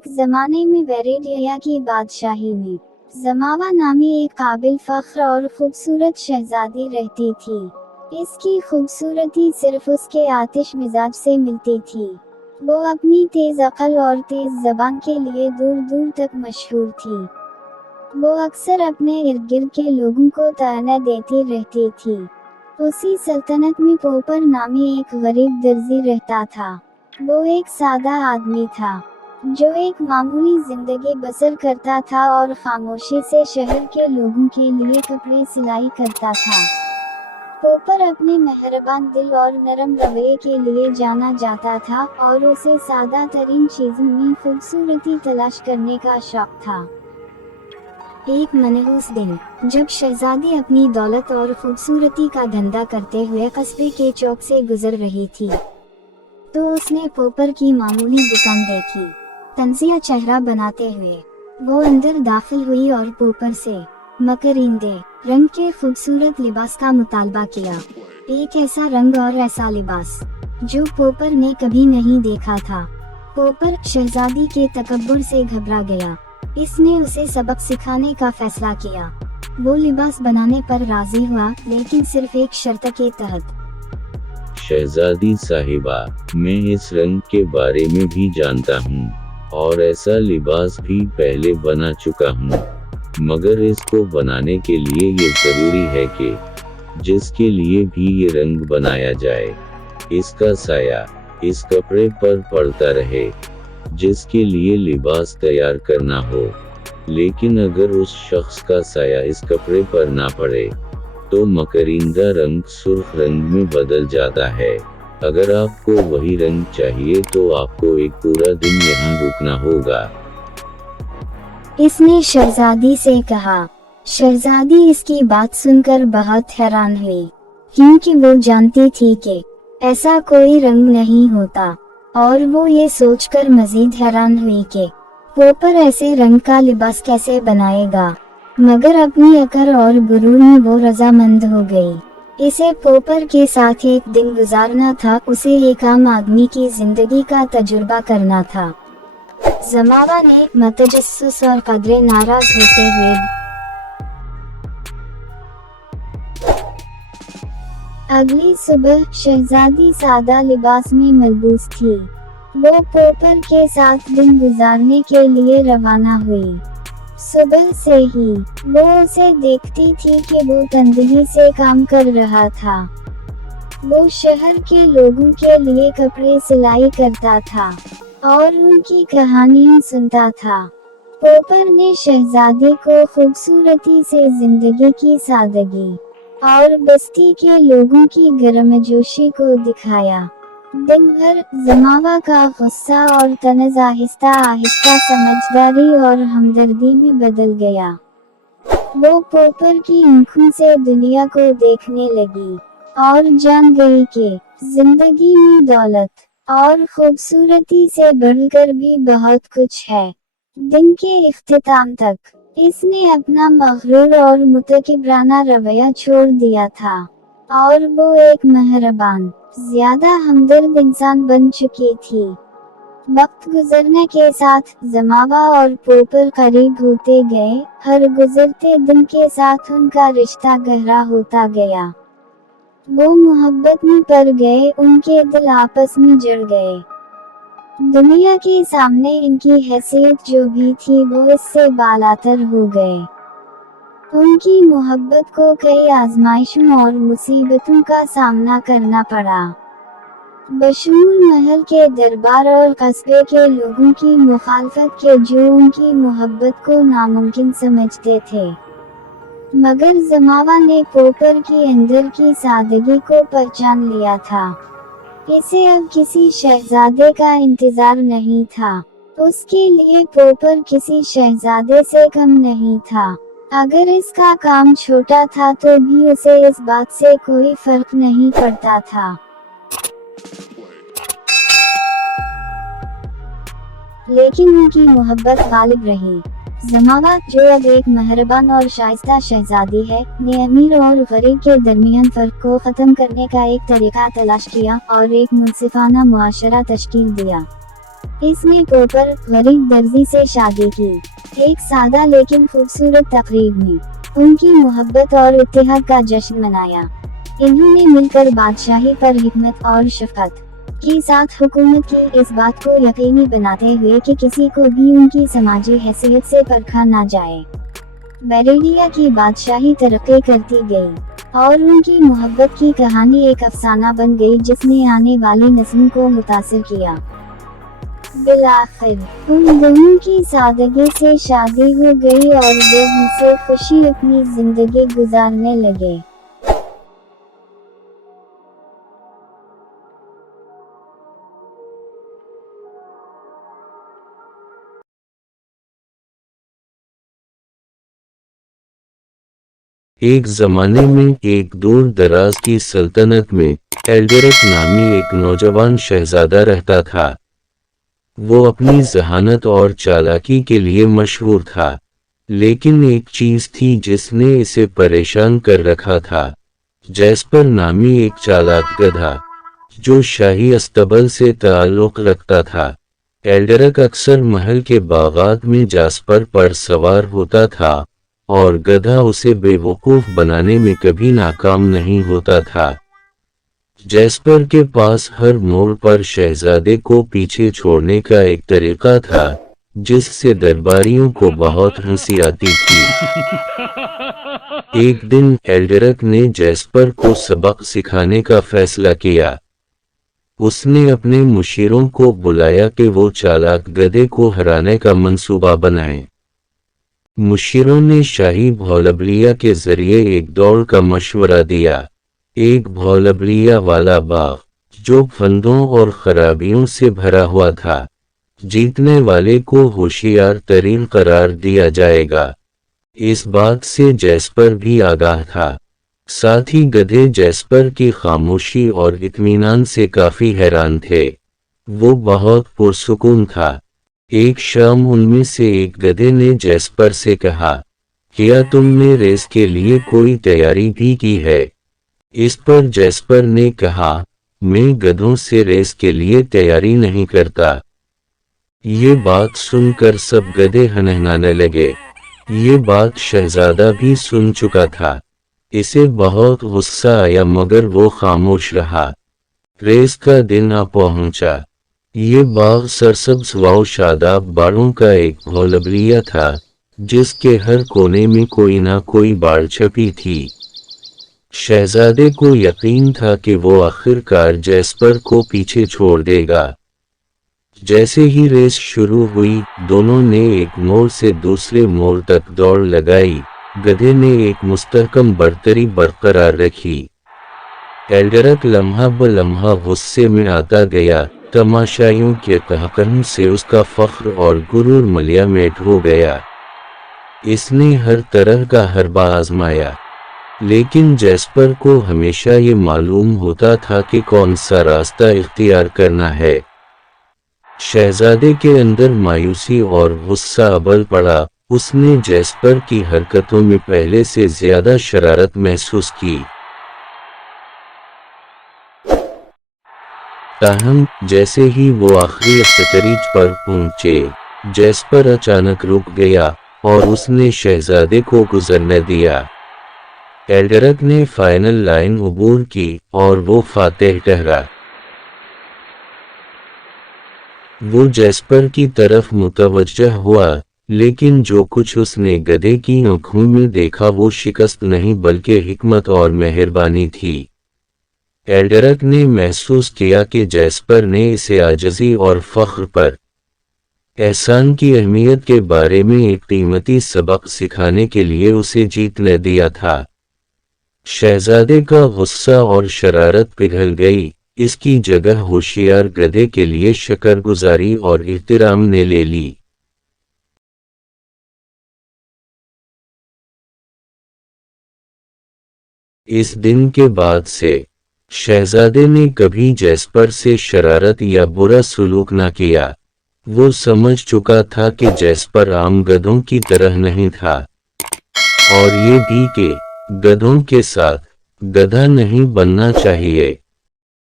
एक जमाने में वेरेडिया की बादशाही में जमावा नामी एक काबिल फख्र और खूबसूरत शहजादी रहती थी। इसकी खूबसूरती सिर्फ उसके आतिश मिजाज से मिलती थी। वो अपनी तेज अक्ल और तेज जबान के लिए दूर दूर तक मशहूर थी। वो अक्सर अपने इर्द गिर्द के लोगों को ताना देती रहती थी। उसी सल्तनत में पोपर नामी एक गरीब दर्जी रहता था। वो एक सादा आदमी था जो एक मामूली जिंदगी बसर करता था और खामोशी से शहर के लोगों के लिए कपड़े सिलाई करता था। पोपर अपने मेहरबान दिल और नरम रवैये के लिए जाना जाता था और उसे सादा तरीन चीजों में खूबसूरती तलाश करने का शौक था। एक मनहूस दिन जब शहजादी अपनी दौलत और खूबसूरती का धंधा करते हुए कस्बे के चौक से गुजर रही थी तो उसने पोपर की मामूली दुकान देखी। तंजिया चेहरा बनाते हुए वो अंदर दाखिल हुई और पोपर से मकरिंदे रंग के खूबसूरत लिबास का मुतालबा किया। एक ऐसा रंग और ऐसा लिबास जो पोपर ने कभी नहीं देखा था। पोपर शहजादी के तकब्बुर से घबरा गया। इसने उसे सबक सिखाने का फैसला किया। वो लिबास बनाने पर राजी हुआ, लेकिन सिर्फ एक शर्त के तहत। शहजादी साहिबा, मैं इस रंग के बारे में भी जानता हूँ और ऐसा लिबास भी पहले बना चुका हूँ, मगर इसको बनाने के लिए ये जरूरी है कि जिसके लिए भी ये रंग बनाया जाए इसका साया इस कपड़े पर पड़ता रहे जिसके लिए लिबास तैयार करना हो। लेकिन अगर उस शख्स का साया इस कपड़े पर ना पड़े तो मकरिंदा रंग सुर्ख रंग में बदल जाता है। अगर आपको वही रंग चाहिए तो आपको एक पूरा दिन यहाँ रुकना होगा। इसने शहजादी से कहा। शहजादी इसकी बात सुनकर बहुत हैरान हुई, क्योंकि वो जानती थी कि ऐसा कोई रंग नहीं होता, और वो ये सोचकर मजीद हैरान हुई कि पोपर ऐसे रंग का लिबास कैसे बनाएगा। मगर अपनी अकड़ और गुरूर में वो रजामंद हो गई। इसे पोपर के साथ एक दिन गुजारना था, उसे एक आम आदमी की जिंदगी का तजुर्बा करना था। जमावा ने मतजस्सुस और कदरे नाराज होते हुए अगली सुबह शहजादी सादा लिबास में मलबूस थी। वो पोपर के साथ दिन गुजारने के लिए रवाना हुई। सुबह से ही वो उसे देखती थी कि वो तंदही से काम कर रहा था। वो शहर के लोगों के लिए कपड़े सिलाई करता था और उनकी कहानियां सुनता था। पोपर ने शहजादी को खूबसूरती से जिंदगी की सादगी और बस्ती के लोगों की गर्मजोशी को दिखाया। दिन भर जमावा का गुस्सा और तनज़ आहिस्ता आहिस्ता समझदारी और हमदर्दी में बदल गया। वो पोपर की आंखों से दुनिया को देखने लगी और जान गई कि जिंदगी में दौलत और खूबसूरती से बढ़कर भी बहुत कुछ है। दिन के इख्तिताम तक इसने अपना मगरूर और मुतकब्बिराना रवैया छोड़ दिया था और वो एक मेहरबान, ज्यादा हमदर्द इंसान बन चुकी थी। वक्त गुजरने के साथ जमावा और पोपर करीब होते गए। हर गुजरते दिन के साथ उनका रिश्ता गहरा होता गया। वो मोहब्बत में पड़ गए, उनके दिल आपस में जुड़ गए। दुनिया के सामने इनकी हैसियत जो भी थी वो इससे बालातर हो गए। उनकी मोहब्बत को कई आजमाइशों और मुसीबतों का सामना करना पड़ा। बशमूल महल के दरबार और कस्बे के लोगों की मुखालफत के, जो उनकी मोहब्बत को नामुमकिन समझते थे। मगर जमावा ने पोपर के अंदर की सादगी को पहचान लिया था। इसे अब किसी शहजादे का इंतजार नहीं था। उसके लिए पोपर किसी शहजादे से कम नहीं था। अगर इसका काम छोटा था तो भी उसे इस बात से कोई फर्क नहीं पड़ता था। लेकिन उनकी मोहब्बत गालिब रही। जमावा, जो अब एक मेहरबान और शाइस्ता शहजादी है, ने अमीर और गरीब के दरमियान फर्क को खत्म करने का एक तरीका तलाश किया और एक मुनसिफाना मुआशरा तश्कील दिया। इसने पोपर गरीब दर्जी से शादी की। एक सादा लेकिन खूबसूरत तकरीब में उनकी मोहब्बत और इत्तेहाद का जश्न मनाया। इन्होंने मिलकर बादशाही पर हिकमत और शफकत के साथ हुकूमत की, इस बात को यकीनी बनाते हुए कि किसी को भी उनकी समाजी हैसियत से परखा ना जाए। बैरेलिया की बादशाही तरक्की करती गई और उनकी मोहब्बत की कहानी एक अफसाना बन गई जिसने आने वाली नस्ल को मुतासिर किया। बिलाखिर उन दोनों की सादगी से शादी हो गई और वो हंसे खुशी अपनी जिंदगी गुजारने लगे। एक जमाने में एक दूर दराज की सल्तनत में एल्डेरिक नामी एक नौजवान शहजादा रहता था। वो अपनी जहानत और चालाकी के लिए मशहूर था, लेकिन एक चीज थी जिसने इसे परेशान कर रखा था। जैस्पर नामी एक चालाक गधा जो शाही अस्तबल से ताल्लुक रखता था। एल्डेरिक अक्सर महल के बागात में जैस्पर पर सवार होता था और गधा उसे बेवकूफ बनाने में कभी नाकाम नहीं होता था। जैस्पर के पास हर मोड़ पर शहजादे को पीछे छोड़ने का एक तरीका था जिससे दरबारियों को बहुत हंसी आती थी। एक दिन एल्डेरिक ने जैस्पर को सबक सिखाने का फैसला किया। उसने अपने मुशीरों को बुलाया कि वो चालाक गधे को हराने का मंसूबा बनाएं। मुशीरों ने शाही भौलबलिया के जरिए एक दौड़ का मशवरा दिया। एक भौलबलिया वाला बाग जो फंदों और खराबियों से भरा हुआ था। जीतने वाले को होशियार तरीन करार दिया जाएगा। इस बात से जैस्पर भी आगाह था। साथ ही गधे जैस्पर की खामोशी और इत्मीनान से काफी हैरान थे। वो बहुत पुरसुकून था। एक शाम उनमें से एक गधे ने जैस्पर से कहा, क्या तुमने रेस के लिए कोई तैयारी भी की है? इस पर जैस्पर ने कहा, मैं गधों से रेस के लिए तैयारी नहीं करता। ये बात सुनकर सब गधे हनहनाने लगे। ये बात शहजादा भी सुन चुका था। इसे बहुत गुस्सा आया मगर वो खामोश रहा। रेस का दिन आ पहुंचा। ये बाग सरसब्ज व शादाब बाड़ों का एक भौलबलिया था जिसके हर कोने में कोई ना कोई बाड़ छपी थी। शहजादे को यकीन था कि वो आखिरकार जैस्पर को पीछे छोड़ देगा। जैसे ही रेस शुरू हुई, दोनों ने एक मोड़ से दूसरे मोड़ तक दौड़ लगाई। गधे ने एक मुस्तहकम बढ़तरी बरकरार रखी। एल्डेरिक लम्हा ब लम्हा गुस्से में आता गया। तमाशाइयों के कहकन से उसका फख्र और गुरूर मलियामेट हो गया। इसने हर तरह का हरबा आजमाया, लेकिन जैस्पर को हमेशा ये मालूम होता था कि कौन सा रास्ता इख्तियार करना है। शहजादे के अंदर मायूसी और गुस्सा अबल पड़ा। उसने जैस्पर की हरकतों में पहले से ज्यादा शरारत महसूस की। ताहम जैसे ही वो आखिरी स्टेज पर पहुंचे, जैस्पर अचानक रुक गया और उसने शहजादे को गुजरने दिया। एल्डेरिक ने फाइनल लाइन अबूर की और वो फातेह ठहरा। वो जैस्पर की तरफ मुतवज्जह हुआ, लेकिन जो कुछ उसने गधे की आंखों में देखा वो शिकस्त नहीं बल्कि हिकमत और मेहरबानी थी। एल्डेरिक ने महसूस किया कि जैस्पर ने इसे आजिज़ी और फख्र पर एहसान की अहमियत के बारे में एक कीमती सबक सिखाने के लिए उसे जीतने दिया था। शहजादे का गुस्सा और शरारत पिघल गई। इसकी जगह होशियार गधे के लिए शुक्रगुजारी और एहतराम ने ले ली। इस दिन के बाद से शहजादे ने कभी जैस्पर से शरारत या बुरा सलूक न किया। वो समझ चुका था कि जैस्पर आम गधों की तरह नहीं था, और ये भी कि गधों के साथ गधा नहीं बनना चाहिए।